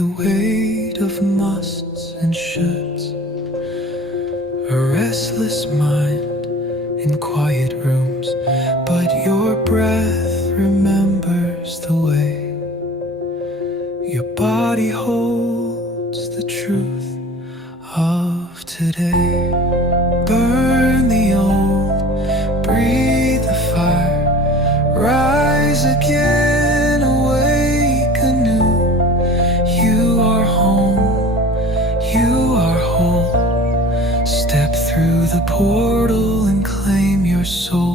the weight of musts and shoulds, a restless mind in quiet rooms, but your breath remembers the way. Your body holds the truth of today. Burn the old, breathe the fire, rise again, awake anew. You are home, you are whole. Step through the portal and claim your soul.